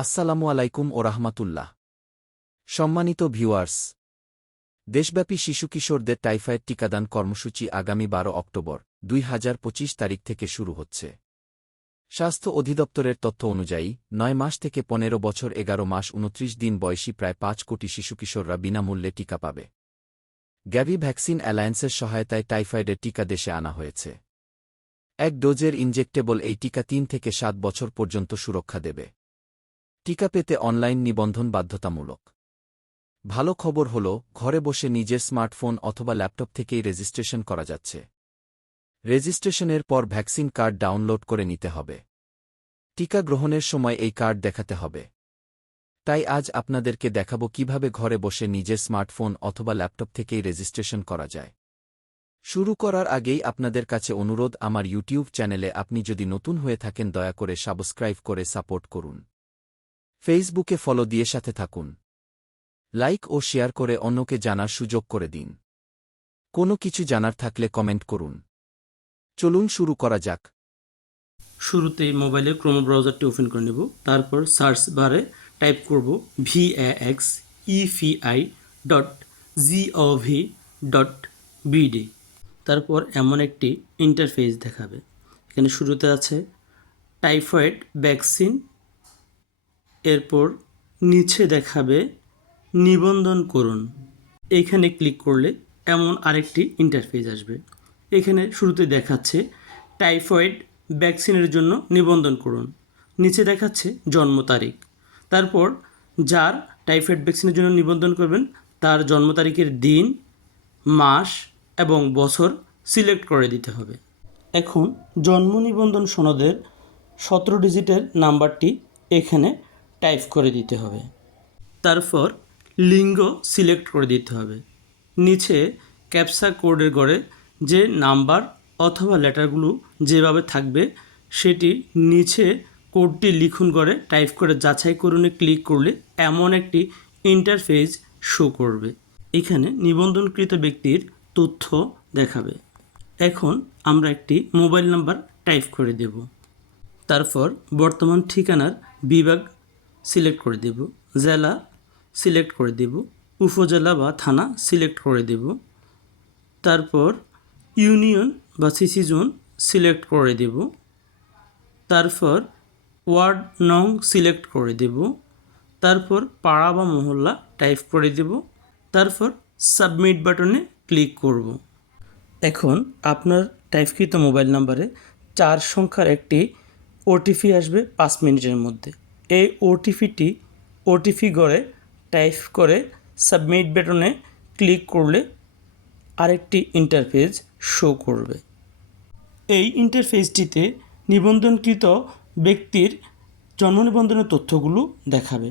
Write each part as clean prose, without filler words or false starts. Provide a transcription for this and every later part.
আসসালামু আলাইকুম ও রাহমাতুল্লাহ। সম্মানিত ভিউয়ার্স, দেশব্যাপী শিশু-কিশোরদের টাইফয়েড টিকাদান কর্মসূচি আগামী ১২ অক্টোবর ২০২৫ তারিখ থেকে শুরু হচ্ছে। স্বাস্থ্য অধিদপ্তরের তথ্য অনুযায়ী ৯ মাস থেকে ১৫ বছর ১১ মাস ২৯ দিন বয়সী প্রায় ৫ কোটি শিশু-কিশোররা বিনামূল্যে টিকা পাবে। গ্যাভি ভ্যাকসিন অ্যালায়েন্সের সহায়তায় টাইফয়েডের টিকা দেশে আনা হয়েছে। ১ ডোজের ইনজেক্টেবল এই টিকা ৩ থেকে ৭ বছর পর্যন্ত সুরক্ষা দেবে। টিকা পেতে অনলাইন নিবন্ধন বাধ্যতামূলক। ভালো খবর হল, ঘরে বসে নিজের স্মার্টফোন অথবা ল্যাপটপ থেকেই রেজিস্ট্রেশন করা যাচ্ছে। রেজিস্ট্রেশনের পর ভ্যাকসিন কার্ড ডাউনলোড করে নিতে হবে। টিকা গ্রহণের সময় এই কার্ড দেখাতে হবে। তাই আজ আপনাদেরকে দেখাবো কিভাবে ঘরে বসে নিজের স্মার্টফোন অথবা ল্যাপটপ থেকেই রেজিস্ট্রেশন করা যায়। শুরু করার আগেই আপনাদের কাছে অনুরোধ, আমার ইউটিউব চ্যানেলে আপনি যদি নতুন হয়ে থাকেন দয়া করে সাবস্ক্রাইব করে সাপোর্ট করুন। ফেসবুকে ফলো দিয়ে সাথে থাকুন। লাইক ও শেয়ার করে অন্যকে জানার সুযোগ করে দিন। কোনো কিছু জানার থাকলে কমেন্ট করুন। চলুন শুরু করা যাক। শুরুতেই মোবাইলের ক্রোম ব্রাউজারটি ওপেন করে নেব। তারপর সার্চ বারে টাইপ করব vaxefi.gov.bd। তারপর এমন একটি ইন্টারফেস দেখাবে। এখানে শুরুতে আছে টাইফয়েড ভ্যাকসিন, এরপর নিচে দেখাবে নিবন্ধন করুন। এখানে ক্লিক করলে এমন আরেকটি ইন্টারফেস আসবে। এখানে শুরুতে দেখাচ্ছে টাইফয়েড ভ্যাকসিনের জন্য নিবন্ধন করুন। নিচে দেখাচ্ছে জন্ম তারিখ। তারপর যার টাইফয়েড ভ্যাকসিনের জন্য নিবন্ধন করবেন তার জন্ম তারিখের দিন, মাস এবং বছর সিলেক্ট করে দিতে হবে। এখন জন্ম নিবন্ধন সনদের ১৭ ডিজিটের নাম্বারটি এখানে টাইপ করে দিতে হবে। তারপর লিঙ্গ সিলেক্ট করে দিতে হবে। নিচে ক্যাপচা কোডের ঘরে যে নাম্বার অথবা লেটারগুলো যেভাবে থাকবে সেটি নিচে কোডটি লিখুন করে টাইপ করে যাচাই করুনে ক্লিক করলে এমন একটি ইন্টারফেস শো করবে। এখানে নিবন্ধনকৃত ব্যক্তির তথ্য দেখাবে। এখন আমরা একটি মোবাইল নাম্বার টাইপ করে দেব। তারপর বর্তমান ঠিকানার বিভাগ সিলেক্ট করে দেব, জেলা সিলেক্ট করে দেব, উপজেলা বা থানা সিলেক্ট করে দেব। তারপর ইউনিয়ন বা সিসি জোন সিলেক্ট করে দেব। তারপর ওয়ার্ড নং সিলেক্ট করে দেব। তারপর পাড়া বা মহল্লা টাইপ করে দেব। তারপর সাবমিট বাটনে ক্লিক করব। এখন আপনার টাইপকৃত মোবাইল নাম্বারে ৪ সংখ্যার একটি ওটিপি আসবে ৫ মিনিটের মধ্যে। এই ওটিপি ঘরে টাইপ করে সাবমিট বাটনে ক্লিক করলে আরেকটি ইন্টারফেস শো করবে। এই ইন্টারফেসটিতে নিবন্ধনকৃত ব্যক্তির জন্ম নিবন্ধনের তথ্যগুলো দেখাবে।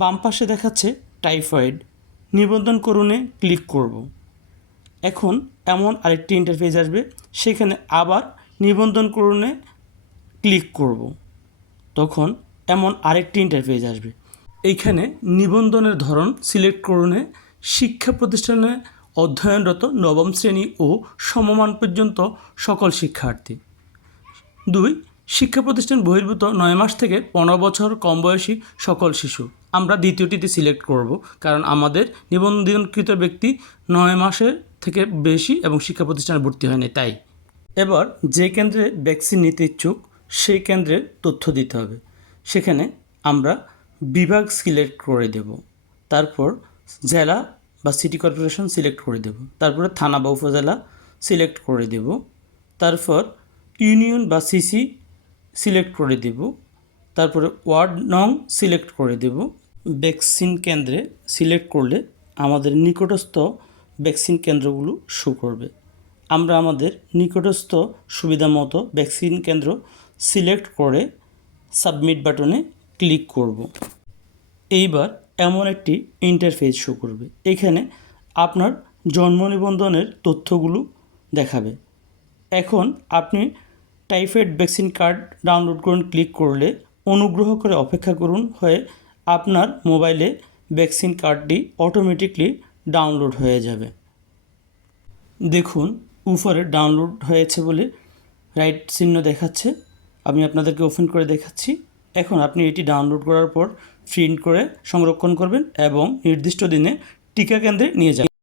বাম পাশে দেখাচ্ছে টাইফয়েড, নিবন্ধন করুনে ক্লিক করব। এখন এমন আরেকটি ইন্টারফেস আসবে, সেখানে আবার নিবন্ধন করুনে ক্লিক করব। তখন এমন আরেকটি ইন্টারফেস আসবে। এইখানে নিবন্ধনের ধরন সিলেক্ট করুনে শিক্ষা প্রতিষ্ঠানে অধ্যয়নরত নবম শ্রেণী ও সমমান পর্যন্ত সকল শিক্ষার্থী। ২ শিক্ষা প্রতিষ্ঠান বহির্ভূত ৯ মাস থেকে ১৫ বছর কম বয়সী সকল শিশু। আমরা দ্বিতীয়টিতে সিলেক্ট করব, কারণ আমাদের নিবন্ধনকৃত ব্যক্তি ৯ মাসের থেকে বেশি এবং শিক্ষা প্রতিষ্ঠানে ভর্তি হয়নি তাই। এবার যে কেন্দ্রে ভ্যাকসিন নিতে ইচ্ছুক সেই কেন্দ্রের তথ্য দিতে হবে। সেখানে আমরা বিভাগ সিলেক্ট করে দেব। তারপর জেলা বা সিটি কর্পোরেশন সিলেক্ট করে দেব। তারপরে থানা বা উপজেলা সিলেক্ট করে দেব। তারপর ইউনিয়ন বা সিসি সিলেক্ট করে দেব। তারপরে ওয়ার্ড নং সিলেক্ট করে দেব। ভ্যাকসিন কেন্দ্রে সিলেক্ট করলে আমাদের নিকটস্থ ভ্যাকসিন কেন্দ্রগুলো শো করবে। আমরা আমাদের নিকটস্থ সুবিধা মতো ভ্যাকসিন কেন্দ্র সিলেক্ট করে সাবমিট বাটনে ক্লিক করব। এইবার এমন একটি ইন্টারফেস শো করবে। এখানে আপনার জন্ম নিবন্ধনের তথ্যগুলো দেখাবে। এখন আপনি টাইফয়েড ভ্যাকসিন কার্ড ডাউনলোড করুন ক্লিক করলে অনুগ্রহ করে অপেক্ষা করুন হয়ে আপনার মোবাইলে ভ্যাকসিন কার্ডটি অটোমেটিকলি ডাউনলোড হয়ে যাবে। দেখুন উপরে ডাউনলোড হয়েছে বলে রাইট চিহ্ন দেখাচ্ছে। আমি আপনাদেরকে ওপেন করে দেখাচ্ছি। এখন আপনি এটি ডাউনলোড করার পর প্রিন্ট করে সংরক্ষণ করবেন এবং নির্দিষ্ট দিনে টিকা কেন্দ্রে নিয়ে যাবেন।